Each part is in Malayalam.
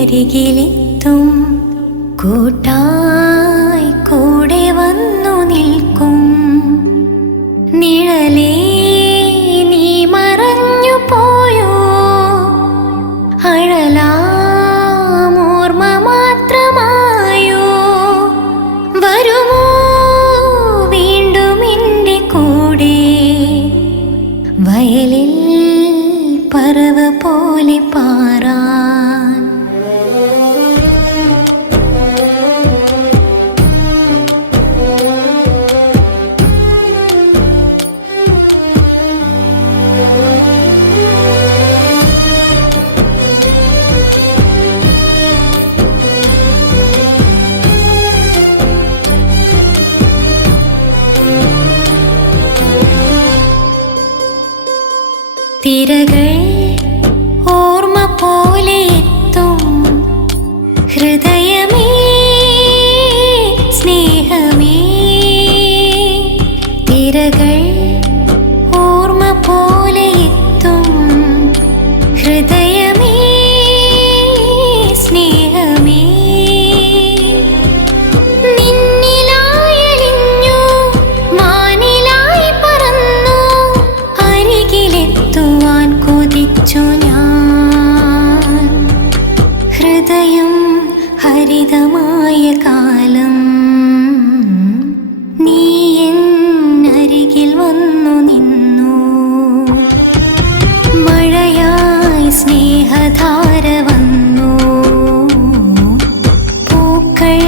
അരികിലെത്തും, കൂട്ടായി കൂടെ വന്നു നിൽക്കും. നിഴലേ നീ മറഞ്ഞു പോയോ, അഴലാമോർമ്മ മാത്രമായോ. വരുമോ വീണ്ടും എൻ്റെ കൂടെ, വയലിൽ പറവ പോലെ പാറാൻ. തിരകൾ ഓർമ്മ പോലെ എത്തും, ഹൃദയമേ സ്നേഹമേ. തിരകൾ ഓർമ്മ പോലെ എത്തും, ഹൃദയമേ സ്നേഹമേ. നിന്നിലായലിഞ്ഞു മാനിലായി പറന്നു, അരികിലെത്തുവാൻ കൊതിച്ചു ഞാൻ. ഹൃദയം ഹരിതമായ കാലം, നീ എന്നരികിൽ വന്നു നിന്നു. മഴയായി സ്നേഹധാര വന്നു, പൂക്കൾ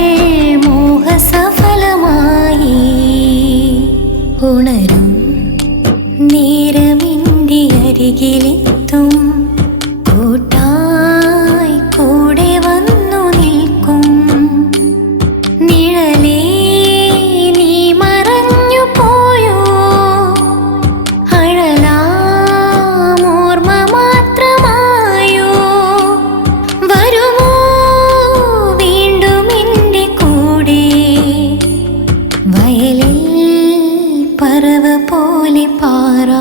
മോഹസഫലമായി. ഉണരും നേരമിൻ്റെ അരികിലെത്തും, കൂട്ടായി കൂടെ വന്നു നിൽക്കും. നിഴലേ നീ മറഞ്ഞു പോയോ, അഴലാമോർമ്മ മാത്രമായോ. വരുമോ വീണ്ടും എൻ്റെ കൂടെ, വയലിൽ പറവ പോലെ പാറാ.